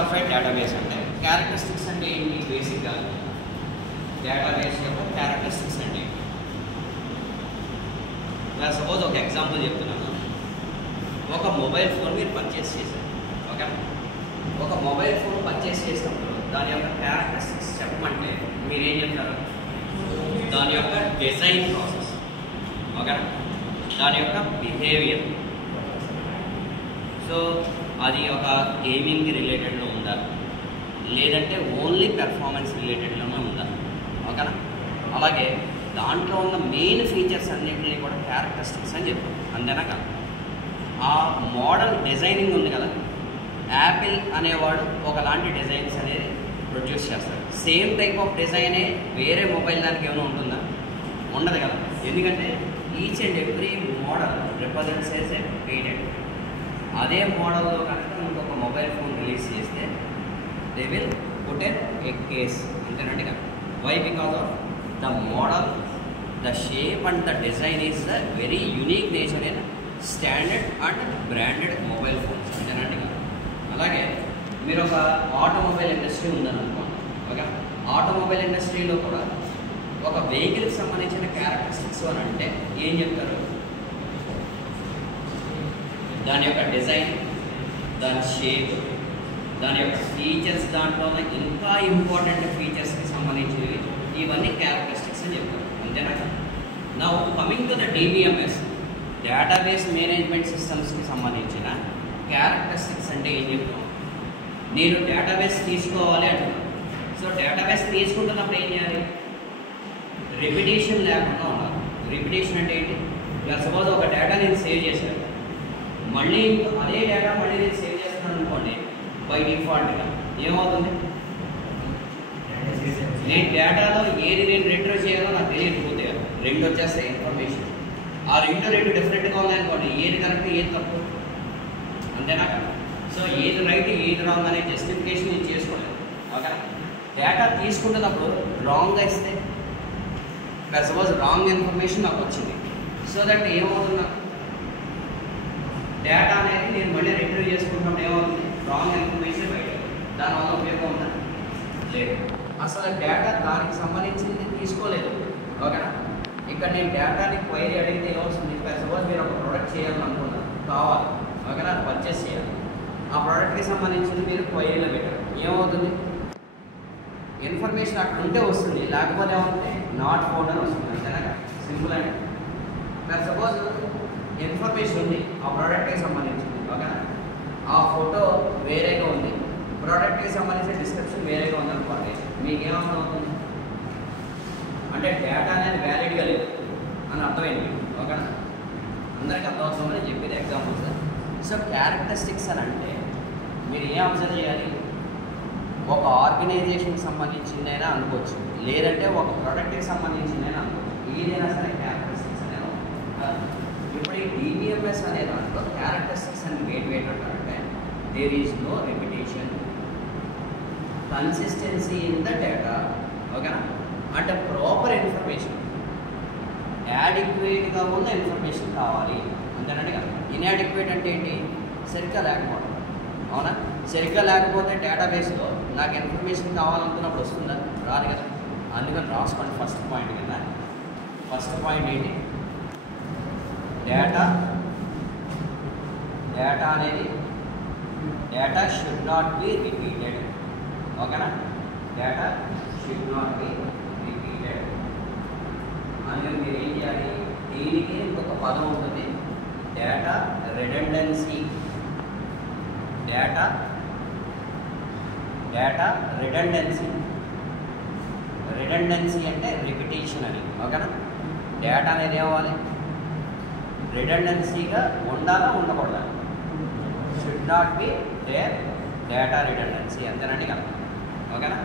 Of A database అంటే characteristics అంటే ఏంటి? బేసిక్గా డేటాబేస్ యొక్క క్యారెక్టరిస్టిక్స్ అంటే సపోజ్ ఒక ఎగ్జాంపుల్ చెప్తున్నాను. ఒక మొబైల్ ఫోన్ మీరు పర్చేస్ చేశారు. ఓకే, ఒక మొబైల్ ఫోన్ పర్చేస్ చేసినప్పుడు దాని యొక్క క్యారెక్టరిస్టిక్స్ చెప్పమంటే మీరు ఏం చెప్తారు? దాని యొక్క డిజైన్ ప్రాసెస్, ఓకే, దాని యొక్క బిహేవియర్. సో అది ఒక గేమింగ్ రిలేటెడ్లో ఉందా, లేదంటే ఓన్లీ పెర్ఫార్మెన్స్ రిలేటెడ్లోనే ఉందా, ఓకేనా? అలాగే దాంట్లో ఉన్న మెయిన్ ఫీచర్స్ అన్నింటినీ కూడా క్యారెక్టరిస్టిక్స్ అని చెప్తాం, అంతేనా కాదు? ఆ మోడల్ డిజైనింగ్ ఉంది కదా, యాపిల్ అనేవాడు ఒకలాంటి డిజైన్స్ అనేది ప్రొడ్యూస్ చేస్తాడు. సేమ్ టైప్ ఆఫ్ డిజైనే వేరే మొబైల్ దానికి ఏమైనా ఉంటుందా? ఉండదు కదా. ఎందుకంటే each and every model represents చేసే పేటెంట్. అదే మోడల్లో కనుక ఇంకొక మొబైల్ ఫోన్ రిలీజ్ చేస్తే they will put a case, అంతేనండి కదా. Why? Because of the model, the shape and the design is the very unique nature in standard and branded mobile phones, అంతేనండి కదా. అలాగే మీరు ఒక ఆటోమొబైల్ ఇండస్ట్రీ ఉందని అనుకోండి. ఓకే, ఆటోమొబైల్ ఇండస్ట్రీలో కూడా ఒక వెహికల్కి సంబంధించిన క్యారెక్టరిస్టిక్స్ అని అంటే ఏం చెప్తారు? దాని యొక్క డిజైన్, దాని షేప్, దాని యొక్క ఫీచర్స్, దాంట్లో ఇంకా ఇంపార్టెంట్ ఫీచర్స్కి సంబంధించినవి ఇవన్నీ క్యారెక్టరిస్టిక్స్ అని చెప్తారు, అంతేనా? Now coming to the DBMS, database management సిస్టమ్స్కి సంబంధించిన క్యారెక్టరిస్టిక్స్ అంటే ఏం చెప్తాం? నేను డేటాబేస్ తీసుకోవాలి అంటున్నాను. సో డేటాబేస్ తీసుకుంటున్నప్పుడు ఏం చేయాలి? రిపిటేషన్ లేకుండా ఉండాలి. రిపిటేషన్ అంటే ఏంటి? సపోజ్ ఒక డేటా నేను సేవ్ చేశాను, మళ్ళీ అదే డేటా మళ్ళీ నేను సేవ్ చేస్తున్నాను అనుకోండి, బై డిఫాల్ట్గా ఏమవుతుంది? నేను డేటాలో ఏది నేను రిట్రీవ్ చేయాలో నాకు తెలియకపోతే రెండు వచ్చేస్తాయి ఇన్ఫర్మేషన్. ఆ రెండు డిఫరెంట్గా ఉన్నాయనుకోండి, ఏది కరెక్ట్ ఏది తప్పు, అంతేనా? సో ఏది రైట్ ఏది రాంగ్ అనే జస్టిఫికేషన్ నేను చేసుకోలేదు, ఓకేనా? డేటా తీసుకుంటున్నప్పుడు రాంగ్గా ఇస్తే, సపోజ్ రాంగ్ ఇన్ఫర్మేషన్ నాకు వచ్చింది, సో దట్ ఏమవుతున్నా డేటా అనేది నేను మళ్ళీ రిట్రీవ్ చేసుకుంటున్నప్పుడు ఏమవుతుంది? రాంగ్ ఇన్ఫర్మేషన్ బయట. దానివల్ల ఉపయోగం ఉందా? లేదు. అసలు డేటా దానికి సంబంధించింది తీసుకోలేదు, ఓకేనా? ఇక్కడ నేను డేటాని క్వైరీ అడిగితే ఏమవుతుంది? సపోజ్ మీరు ఒక ప్రోడక్ట్ చేయాలని అనుకున్నారు, కావాలి, ఓకేనా, పర్చేస్ చేయాలి. ఆ ప్రోడక్ట్కి సంబంధించింది మీరు క్వైరీలో పెట్టారు, ఏమవుతుంది? ఇన్ఫర్మేషన్ అక్కడ ఉంటే వస్తుంది, లేకపోతే ఏమవుతుంది? నాట్ ఫౌండ్ అని వస్తుంది, అంతేనా? సింపుల్ అండి. సపోజ్ ఇన్ఫర్మేషన్ ఉంది ఆ ప్రోడక్ట్కి సంబంధించింది, ఓకేనా, ఆ ఫోటో వేరేగా ఉంది, ప్రోడక్ట్కి సంబంధించిన డిస్క్రిప్షన్ వేరేగా ఉంది అనుకోండి, మీకేమర్థం అవుతుంది? అంటే డేటా అనేది వ్యాలిడ్గా లేదు అని అర్థమైంది, ఓకేనా? అందరికీ అర్థమవుతుందని చెప్పేది ఎగ్జాంపుల్స్. సో క్యారెక్టరిస్టిక్స్ అని అంటే మీరు ఏం అబ్జర్వ్ చేయాలి? ఒక ఆర్గనైజేషన్కి సంబంధించిందైనా అనుకోవచ్చు, లేదంటే ఒక ప్రోడక్ట్కి సంబంధించిందైనా అనుకోవచ్చు, ఏదైనా సరే క్యారెక్టరిస్టిక్స్ అనేది. ఇప్పుడు ఈ DBMS అనే దాంట్లో క్యారెక్టరిస్టిక్స్ అని ఏంటంటే there is no repetition, consistency in the data, ఓకేనా, అంటే ప్రాపర్ ఇన్ఫర్మేషన్, యాడిక్వేట్గా ఉన్న ఇన్ఫర్మేషన్ కావాలి, అంతేనండి కదా. ఇన్యాడిక్వేట్ అంటే ఏంటి? సరిగ్గా లేకపోవడం, అవునా? సరిగ్గా లేకపోతే డేటాబేస్లో నాకు ఇన్ఫర్మేషన్ కావాలనుకున్నప్పుడు వస్తుందా? రాదు కదా. అందుకని రాసుకోండి ఫస్ట్ పాయింట్ కింద. ఫస్ట్ పాయింట్ ఏంటి? డేటా అనేది data should not be repeated, ఓకేనా? Data should not be repeated. అందుకని మీరు ఏం చేయాలి? దీనికి ఇంకొక పదం ఉంటుంది, డేటా రిడెండెన్సీ. డేటా రిడెండెన్సీ అంటే రిపిటేషన్ అని, ఓకేనా? డేటా అనేది ఏమవ్వాలి? రిడెండెన్సీగా ఉండాలా ఉండకూడదా? Should not be there data redundancy, అంతేనండి కదా, ఓకేనా?